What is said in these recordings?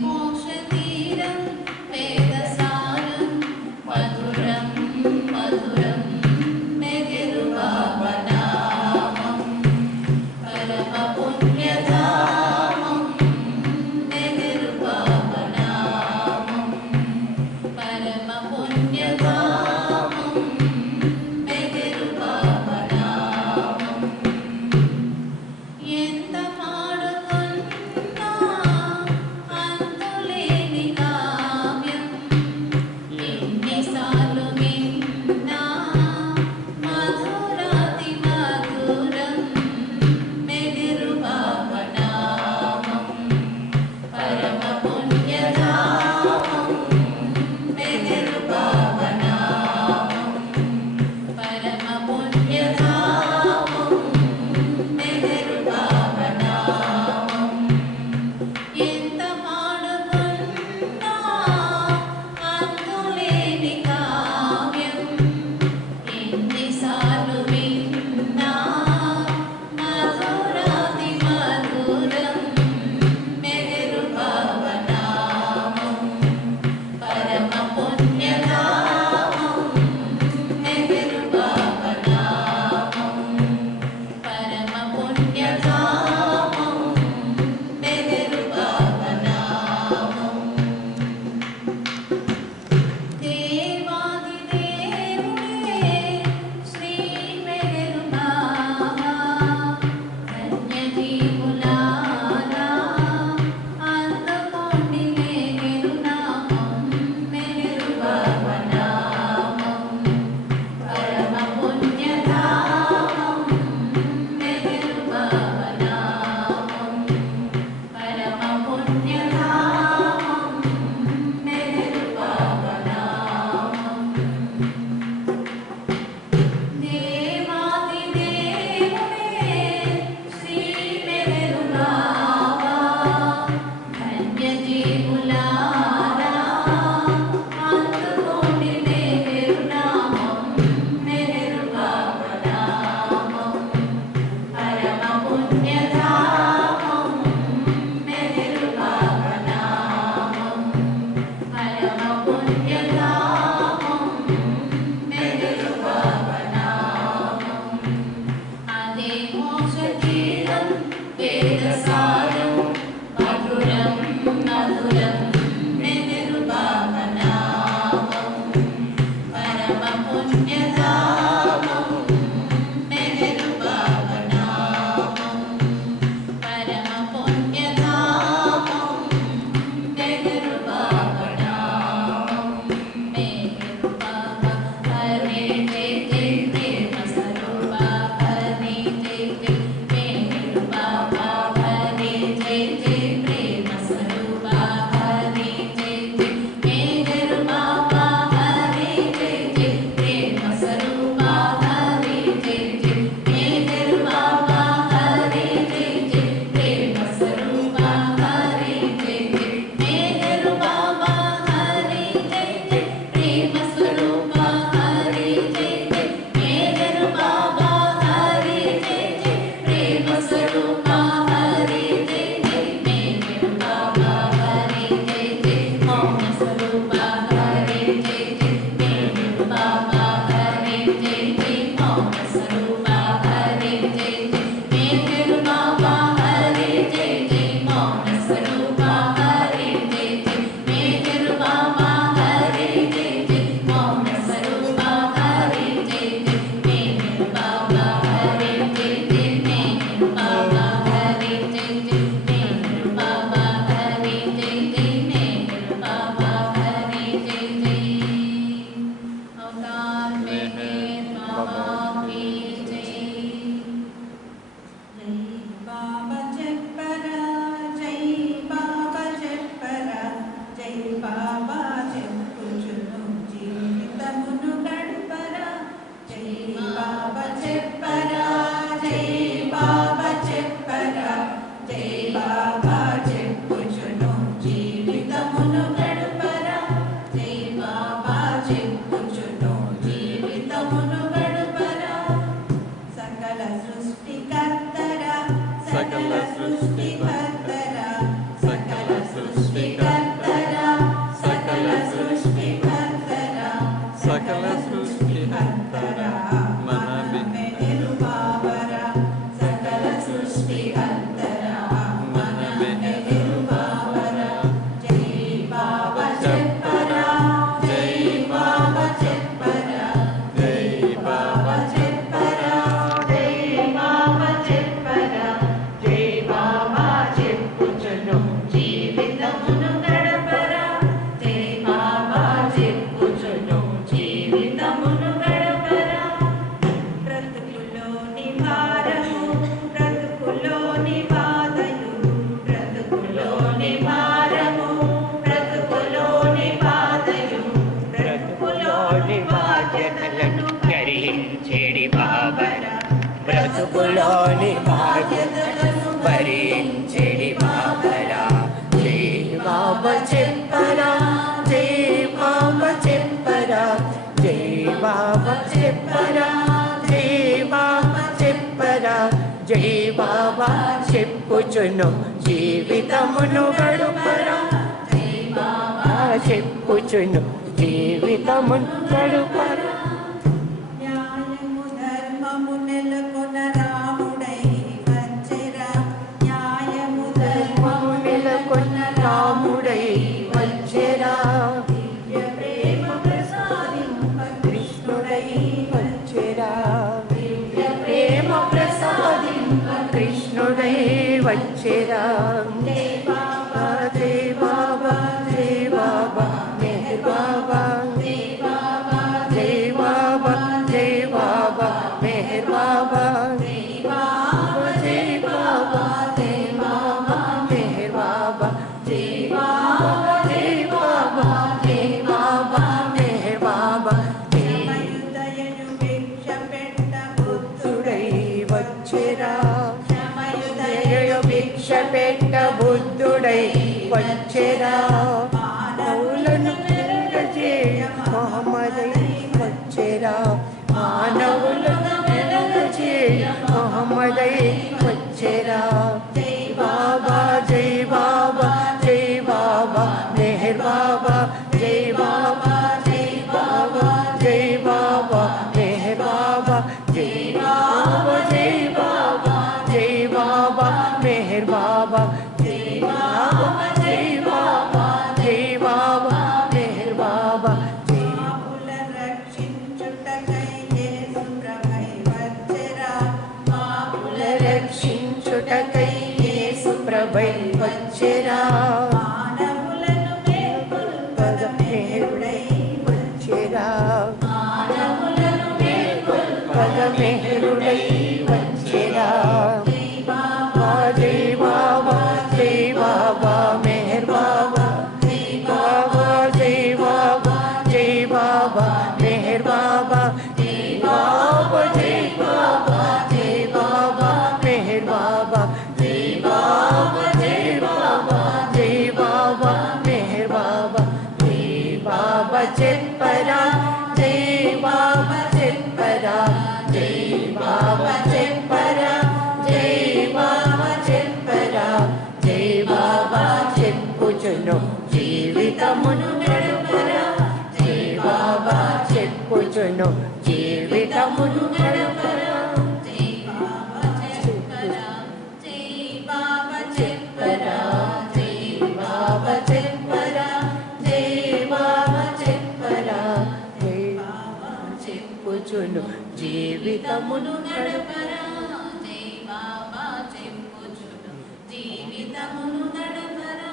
మోక్ష తీరం వేదసారం మధురం చెప్పరా జై బాబా చెప్పరా జై బాబా చెప్పుచును జీవితమును గడుపరా జై బాబా చెప్పుచును జీవితమును గడుపరా సకల సృష్టికర్తరా సకల సృష్టికర్తరా సకల సృష్టికర్తరా సకల సృష్టికర్తరా సకల సృష్టికర్తరా మన మెహరు బాబరా సకల సృష్టికర్తరా మన మెహరు బాబరా జై బాబా చెప్పరా జై బాబా చెప్పరా జై బాబా చెప్పరా జై బాబా చెప్పరా జై బాబా చెప్పుచును జీవితమును గడపరా జై బాబా చెప్పుచును జీవితమును గడపరా బ్రతుకులోని భారము బ్రతుకులోని బాధలు బ్రతుకులోని భారము బ్రతుకులోని బాధలు బ్రతుకులోని బాధ్యతలను భరించేడి బాబరా బ్రతుకులోని బాధ్యతలను భరించేడి బాబరా జై బాబా చెప్పరా జై బాబా చెప్పరా జై బాబా చెప్పరా జై బాబా చెప్పరా జై బాబా చెప్పుచును జీవితమును గడుపరా జై బాబా చెప్పుచును జీవితమును గడుపరా న్యాయము ధర్మము నెలకొన రాముడై వచ్చెరా న్యాయము ధర్మము నెలకొన్న రాముడై వచ్చెరా దివ్య ప్రేమ ప్రసాదింప కృష్ణుడై వచ్చెరా దివ్య ప్రేమ ప్రసాదింప కృష్ణుడై వచ్చెరా జై బాబా జై బాబా జై బాబా మెహర్ బాబా జై బాబా జై బాబా జై బాబా మెహర్ బాబా జై బాబా జై బాబా జై బాబా మెహర్ బాబా జై బాబా జై బాబా జై బాబా మెహర్ బాబా క్షమయుదయను భిక్ష పెట్ట బుద్ధుడై బుద్ధుడై వచ్చెరా క్షమయుదయ భిక్ష పెట్ట బుద్ధుడై వచ్చెరా మానవులను పెరగజేయ మహమ్మదై వచ్చెరా మానవులను పెరగజేయ మహమ్మదై వచ్చెరా జై బాబా జై బాబా జై బాబా మెహర్ బాబా జై బాబా జై బాబా జై బాబా మెహర్ బాబా జై బాబా జై బాబా జై బాబా మెహర్ బాబా జై బాబా జై బాబా జై బాబా మెహర్ బాబా జై పాపుల రక్షించుటకై యేసు ప్రభై వచ్చెరా పాపుల రక్షించుటకై యేసు ప్రభై వచ్చెరా మానవులను మేల్కొల్పగ మెహరుడై వచ్చెరా మానవులను మేల్కొల్పగ మెహరుడై వచ్చెరా జై బాబా జై బాబా జై బాబా మెహర్ బాబా జై బాబా జై బాబా జై బాబా మెహర్ బాబా జై బాబా జై బాబా జై బాబా మెహర్ బాబా జై బాబా జై బాబా జై బాబా మెహర్ బాబా జై బాబా చెప్పరా జై బాబా చెప్పరా జై బాబా చెప్పరా జై బాబా చెప్పరా జై బాబా చెప్పుచును జీవితమును గడుపరా జై బాబా చెప్పుచును జీవితమును గడుపరా జై బాబా చెప్పరా జై బాబా చెప్పరా జై బాబా చెప్పరా జై బాబా చెప్పరా జై బాబా చెప్పుచును జీవితమును గడపరా జై బాబా చెప్పుచును జీవితమును గడపరా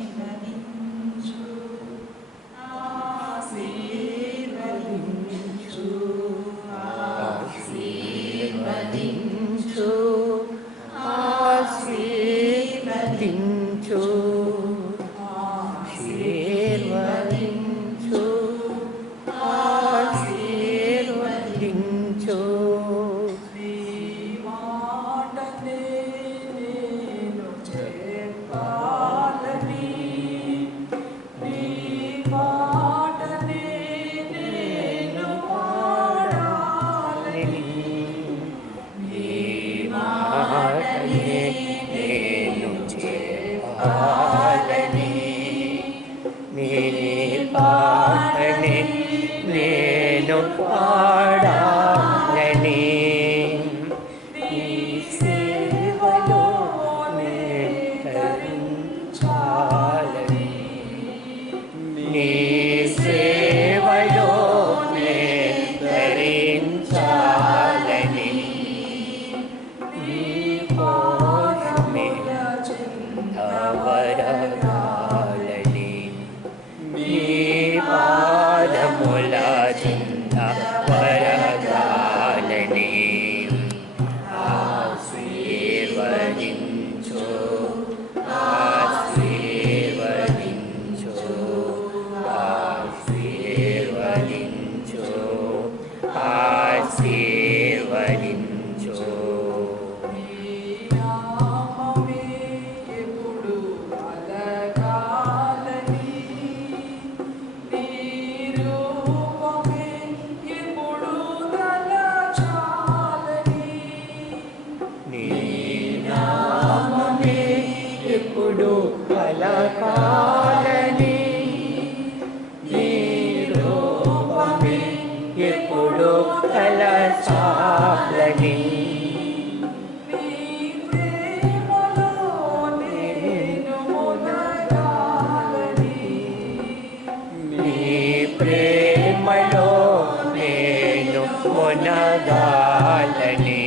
ఆశీర్వదించు ఆశీర్వదించు పాటని నేను పాడాలని నీ సేవలో నే తరించాలని నీ సేవలో నే తరించాలని నీ కోసమే చింతవరగాలని నీ పాదముల చింతవరగాలని ఆశీర్వదించు ఆశీర్వదించు ఆశీర్వదించు ఆశీర్వదించు ఎప్పుడు పలకాలని నీ రూపమే ఎప్పుడు తలచాలని నీ ప్రేమలో నేను మునగాలని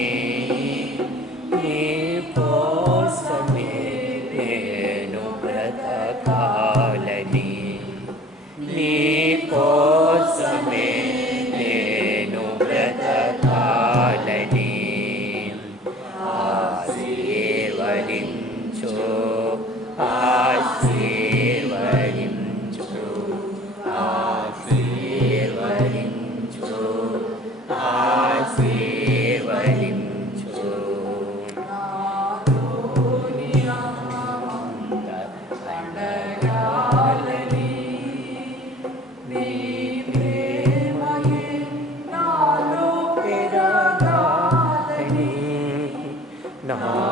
నీ కోసమే నేను బ్రతకాలని నీ కోసమే నేను బ్రతకాలని ఆశీర్వదించు ఆశీర్వదించు ఆశీర్వదించు ఆశీర్వదించు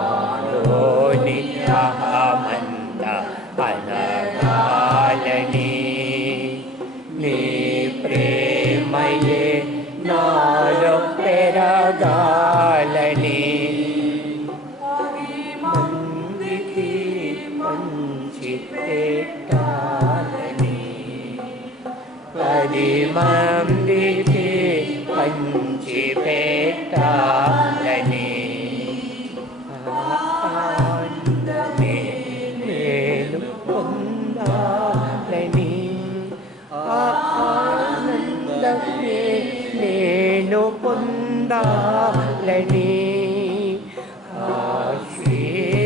నాలోని అహమంత అనగాలని నీ ప్రేమయే నాలో పెరగాలని మందికి మంచి పెట్టాలని 10 మందికి పంచి పెట్టాలని ఆనందమే నేను పొందాలని ఆనందమే నేను పొందాలని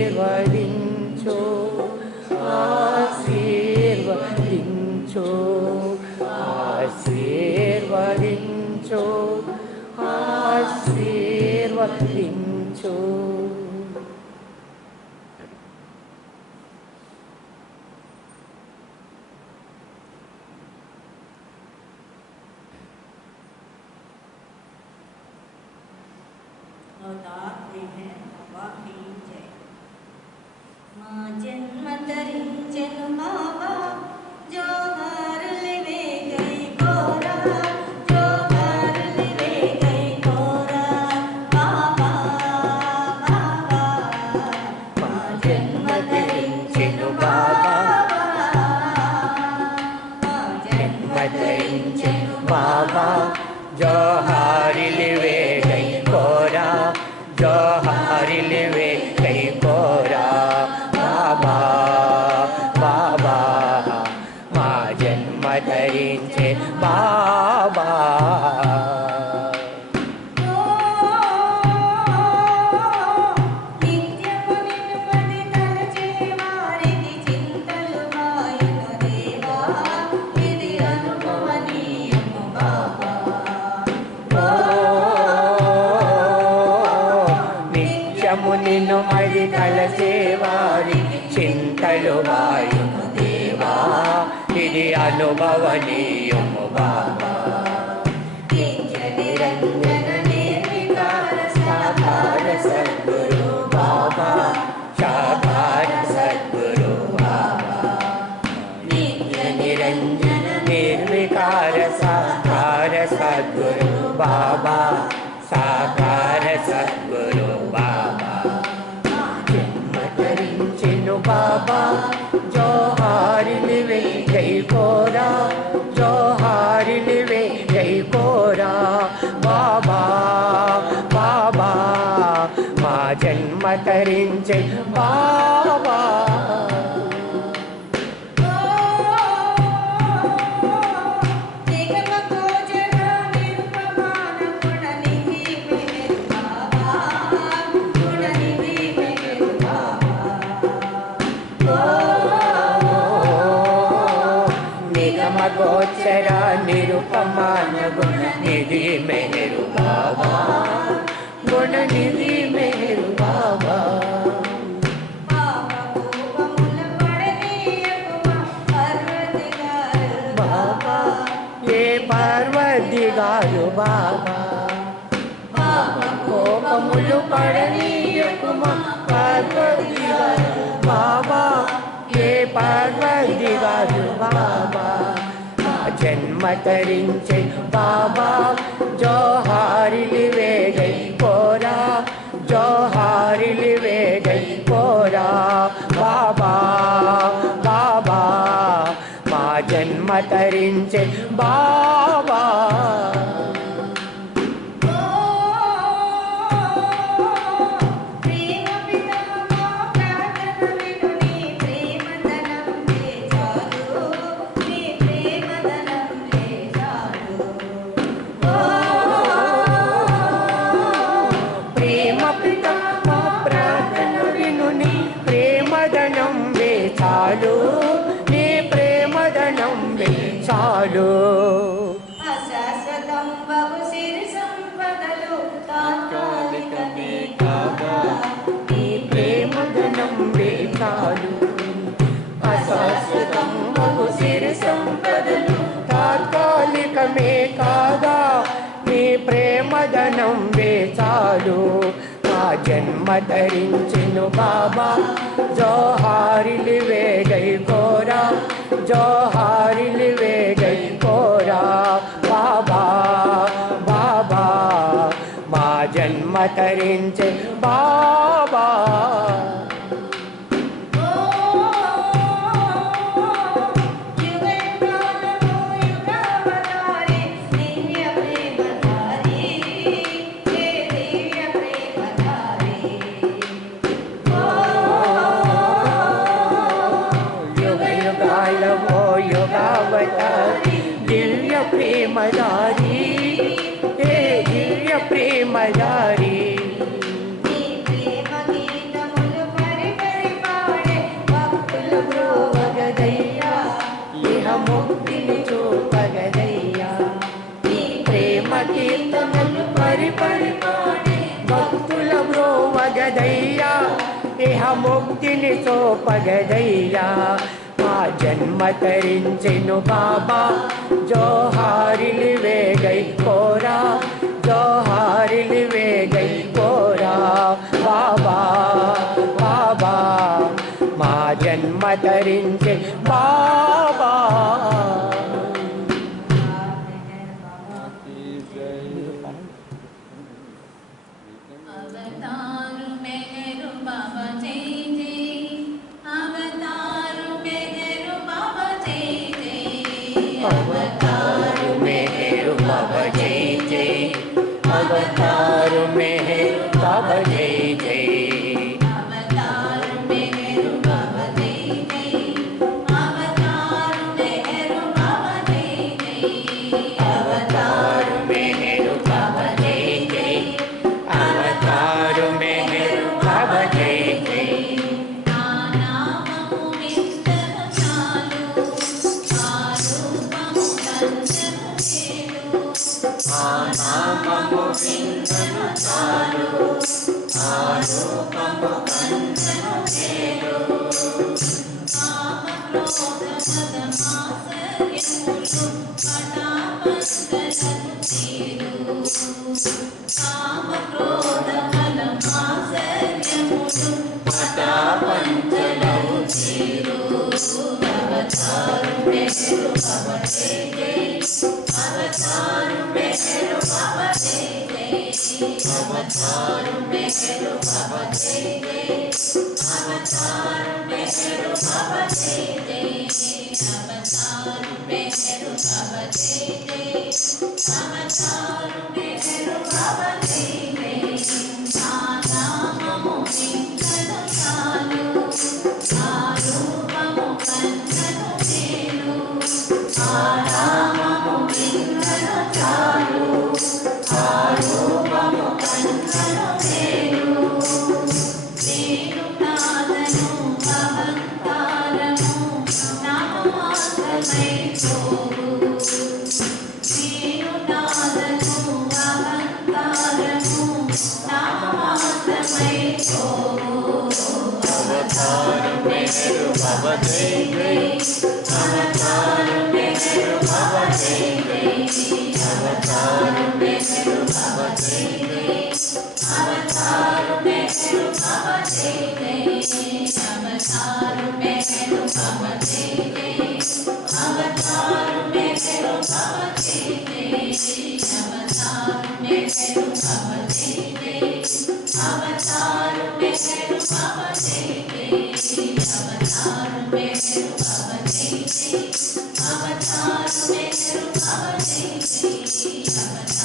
ఆశీర్వదించు ఆశీర్వదించు ఆశీర్వదించు ఆశీర్వదించు మా జన్మ ధరించెను బాబా జోహారులు వేగై కోరా జోహారులు వేగై కోరా బాబా బాబా మా జన్మ ధరించెను బాబా మా జన్మ ధరించెను బాబా జోహారులు వేగై కోరా జోహారులు వేగై కోరా బాబా బాబా మా జన్మ ధరించే బాబా నిత్యము నిన్ను మది తలచే వారికి చింతలు మాయను దేవా ఇది అనుభవనీయము బాబా నిత్యము నిన్ను మరి తలచేవారి చింతలు వాయును దేవా ఇది అనుభవనీయము బాబా నిత్య నిరంజన నిర్వికార సాకార సద్గురు బాబా సాకార సద్గురు బాబా నిత్య నిరంజన निर्विकार साकार सद्गुरु बाबा साकार सद्गुरु बाबा जन्म धరించెను बाबा జోహారిలివే జై కోరా జోహారిలివే జై కోరా బాబా బాబా మా జన్మ తరించే బాబా गोचर निरुपमान गुण निधि मेरु बाबा गुण निधि मेरु बाबा बाबा ये पर्वदिगारु बाबा बाबा कोपमुलु पडनीयकुमा पर्वदिगारु बाबा ये पर्वदिगारु बाबा जन्म तरिंचे बाबा जोहारिलिवे जै कोरा जोहारिलिवे जै कोरा बाबा बाबा मा जन्म तरिंचे बाबा నీ ప్రేమదనం చాలు అశాశ్వతం బహు సిరి సంపదలు తాత్కాలికమే కాగా నీ ప్రేమదనం చాలు అశాశ్వతం బహు సిరి సంపదలు తాత్కాలికమే కాగా నీ ప్రేమదనం చాలు जन्म धరించెను बाबा जोहारिलिवे जै कोरा जोहारिलिवे जै कोरा बाबा बाबा मा जन्म धరించె बाबा दिव्य प्रेमदारी हे दिव्य प्रेमदारी इह मुक्तिनि చూపగదయ్యా ప్రేమ కీర్తనలు పరిపరి భక్తుల బ్రోవగదయ్యా ఇహ ముక్తిని చూపగదయ్యా जन्म तरिंచెను बाबा जोहारिलिवे जै कोरा जोहारिलिवे जै कोरा बाबा बाबा मा जन्म तरिंచె बाबा अवतार मेहर बाबा जय जय अवतार मेहर बाबा जय जय अवतार मेहर बाबा जय जय अवतार मेहर बाबा जय जय अवतार मेहर बाबा जय जय अवतार मेहर बाबा जय जय नामము విందను చాలు ఆరూపము కందను చేరు కామ క్రోధ మద మాత్సర్యములు పటాపంచలను తీరు కామ క్రోధ మద మాత్సర్యములు పటాపంచలను తీరు అవతారు మెహరు బాబా జై జై अवतार मेहर बाबा जय जय अवतार मेहर बाबा जय जय अवतार मेहर बाबा जय जय अवतार मेहर बाबा जय जय अवतार मेहर बाबा जय जय नामము వింతను చాలు ఆ రూపము కన్నను నేను ఆ నామము వింతను చాలు ఆ రూపము కన్నను నేను నేను నాదను అహంకారము నామమాత్రమై పోవు నేను నాదను అహంకారము నామమాత్రమై పోవు अवतार मेहर बाबा जय जय अवतार मेहर बाबा जय जय अवतार मेहर बाबा जय जय अवतार मेहर बाबा जय जय अवतार मेहर बाबा जय जय अवतार मेहर बाबा जय जय अवतार मेहर बाबा जय जय अवतार मेहर बाबा जय जय अवतार मेहर बाबा जय जय अवतार मेहर बाबा जय जय अवतार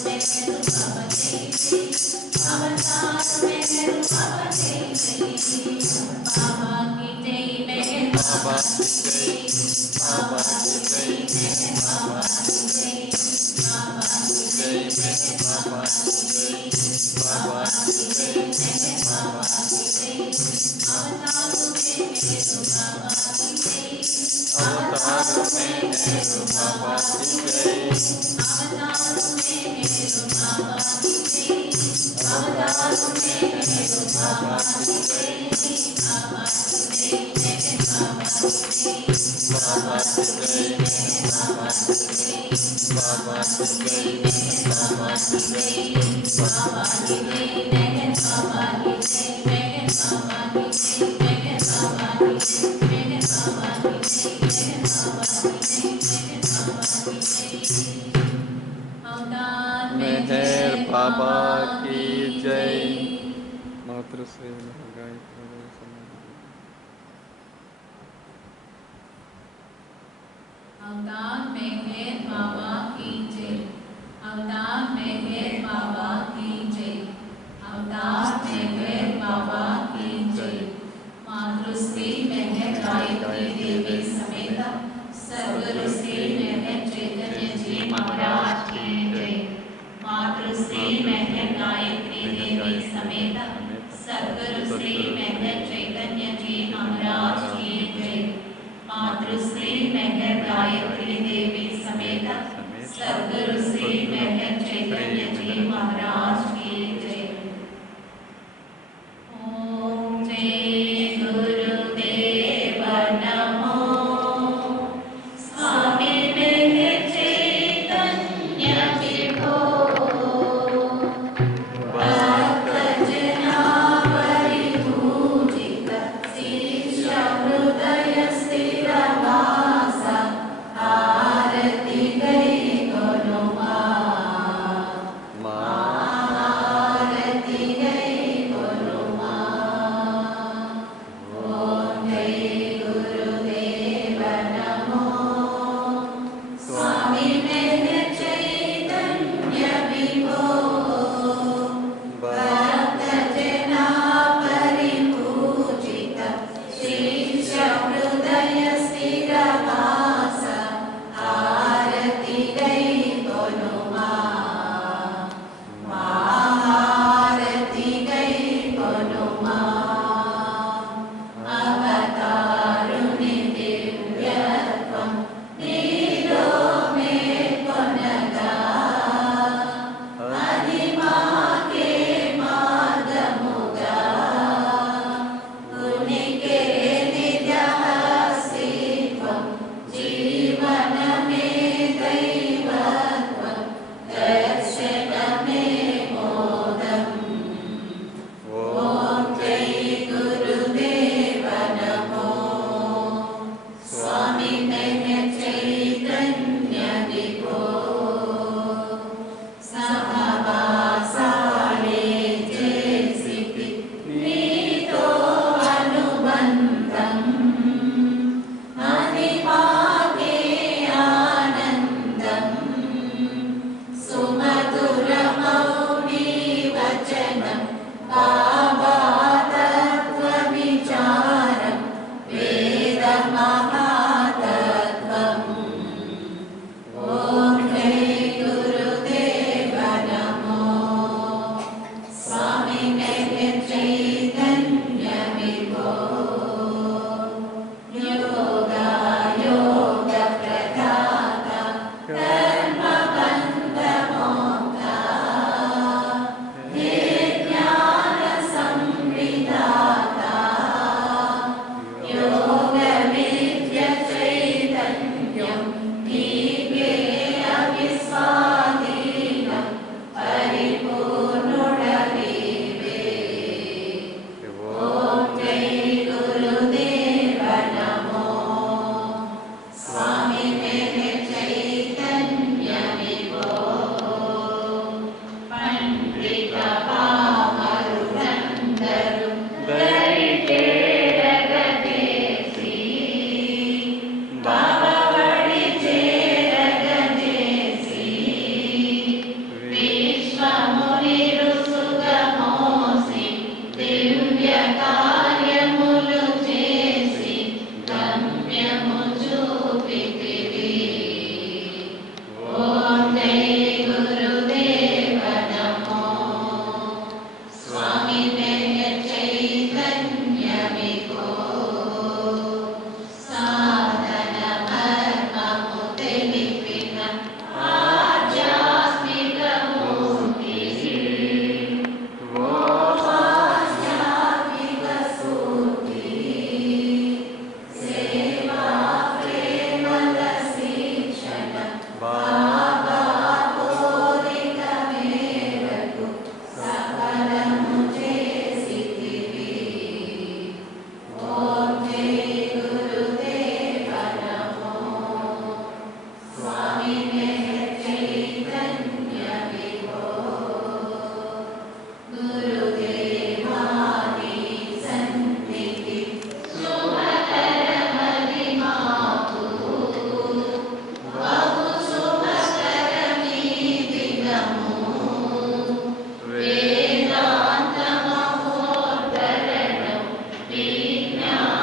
मेहर बाबा जय जय अवतार मेहर बाबा जय जय बाबा की जय मेहर बाबा की जय बाबा की जय मेहर बाबा की जय बाबा की जय मेहर बाबा की जय बाबा की जय मेहर बाबा की जय अवतार मेहर बाबा की जय अवतार मेहर बाबा की जय अवतार मेहर बाबा की जय अवतार मेहर बाबा की जय बाबा की जय मेहर बाबा की जय बाबा की जय मेहर बाबा की जय बाबा की जय मेहर बाबा की जय बाबा की जय मेहर बाबा की जय मेहर बाबा की जय मेहर बाबा की जय मेहर बाबा की जय मेहर बाबा की जय मेहर बाबा की जय अवतार मेहर बाबा की जय मातृ से महंगाई अवतार मेहर बाबा की जय अवतार मेहर बाबा की जय अवतार मेहर बाबा की जय मातृश्री मेहर गायत्री देवी समेत सर्वगुरु श्री मेहर चैतन्य जी महाराज की जय मातृश्री मेहर गायत्री देवी समेत सर्वगुरु श्री मेहर चैतन्य जी महाराज की जय मातृश्री मेहर गायत्री देवी समेत सर्वगुरु श्री मेहर चैतन्य जी महाराज की जय ओम जय गुरुदेव नमो स्वामी मेहर चैतन्य विभो भक्तजना परिपूजित शिष्य हृदय स्थिरवास आरती गई गुरु కోరిక మేరకు సకలము చేసితివి. ఓం జై గురుదేవ నమో. స్వామి చైతన్య విభో. గురుదేవా నీ సన్నిధి శుభకరమది మాకు. బహు శుభకరమీ దినము. వేదాంత మహోద్ధరణం విజ్ఞానమయీ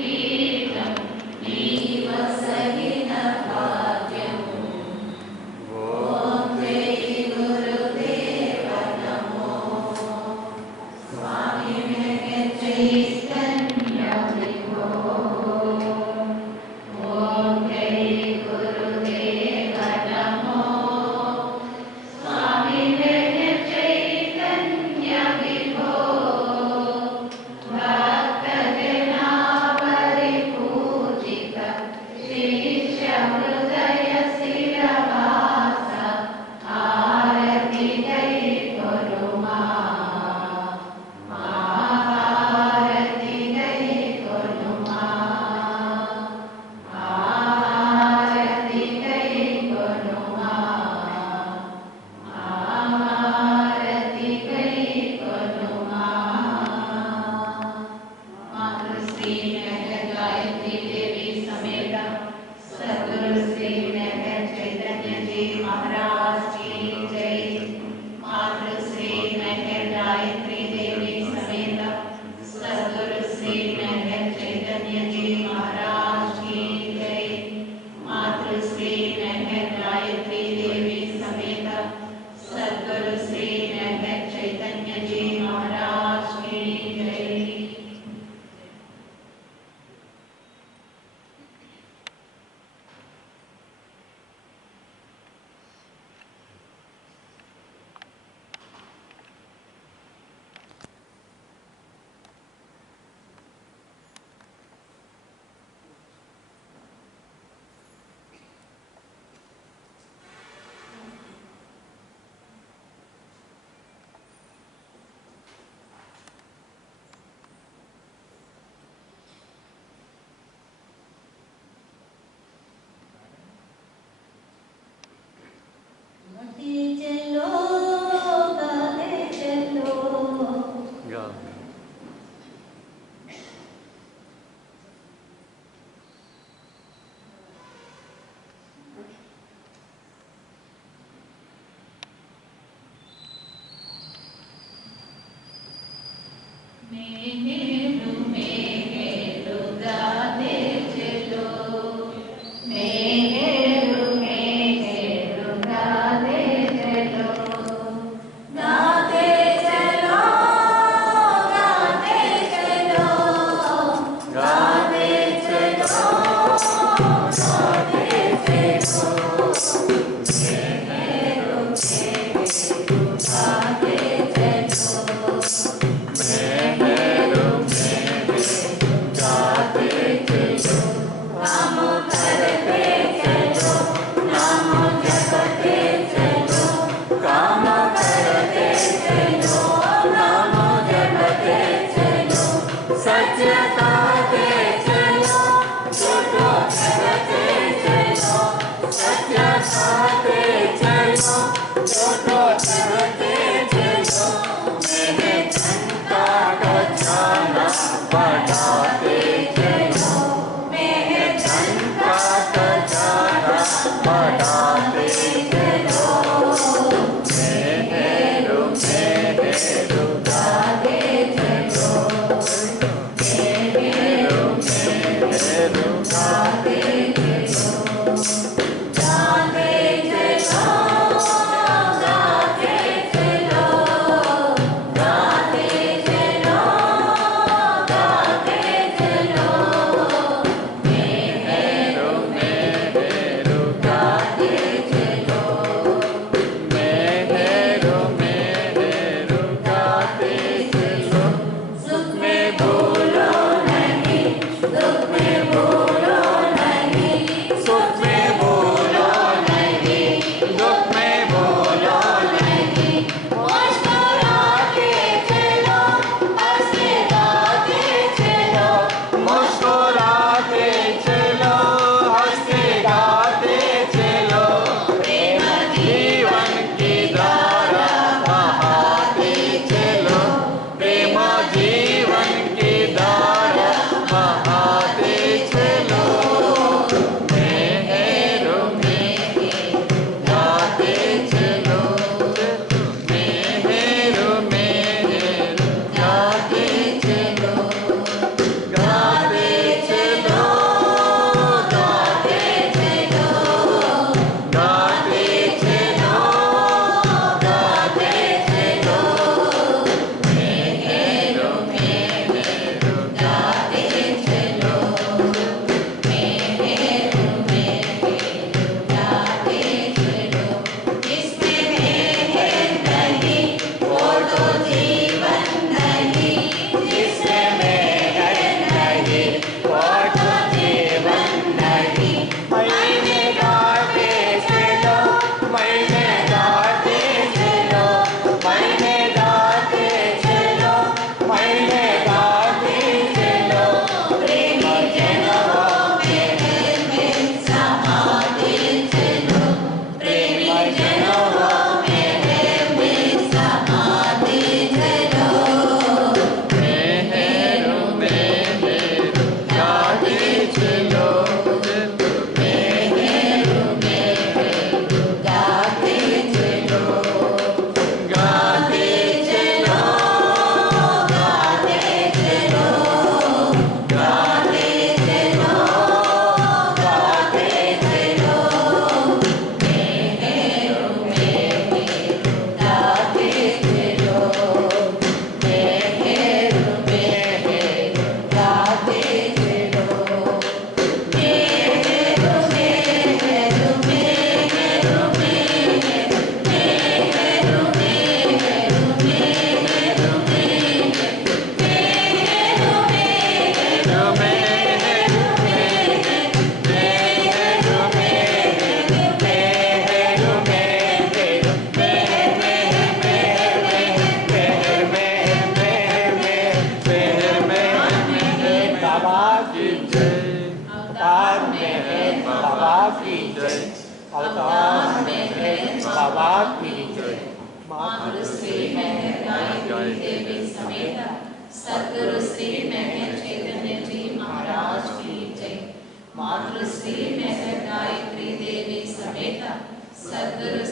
పీఠం నీవసగిన భాగ్యము. ఓం జై గురుదేవ నమో. స్వామి చైతన్య విభో. ఓం జై గురుదేవ నమో. స్వామి చైతన్య విభో. భక్తజనా పరిపూజిత శిష్య హృదయ శిరవాస ఆరతి గై కొనుమా. ఆరతి గై కొనుమా. ఆరతి గై కొనుమా. ఆరతి గై కొనుమా. मातृश्री मेहर गायत्री देवी समेत सद्गुरु श्री मेहर चैतन्य जी महाराज की जय. मातृश्री मेहर गायत्री देवी समेत सद्गुरु श्री मेहर चैतन्य जी महाराज की जय. मातृश्री मेहर गायत्री देवी समेत सद्गुरु श्री मेहर चैतन्य जी महाराज की जय. मोती चलो गाने चलो. मेहेरु मेहेरु गाने चलो. मेहेरु मेहेरु गाने चलो. गाते चलो गाते चलो. गाते चलो गाते चलो. मेहेरु मेहेरु गाते चलो. मेहेरु मेहेरु गाते चलो. नाम करते चलो. नाम जपते चलो. काम करते चलो. नाम जपते चलो. सच गाते चलो. झूठो करते चलो. सच गाते चलो. झूठो करते चलो. मेरे धन का खजाना बढ़ाते चलो. मेरे धन का खजाना बढ़ाते चलो. मेहेरु मेहेरु गाते चलो. मेहेरु मेहेरु गाते चलो. गाते चलो गाते चलो. गाते चलो गाते चलो. मेहेरु मेहेरु गाते अवतार में बाबा की जय। मातृश्री महर गायत्री देवी समेत सद्गुरु श्री महर चैतन्य जी महाराज की जय। मातृश्री महर गायत्री देवी समेत सद्गुरु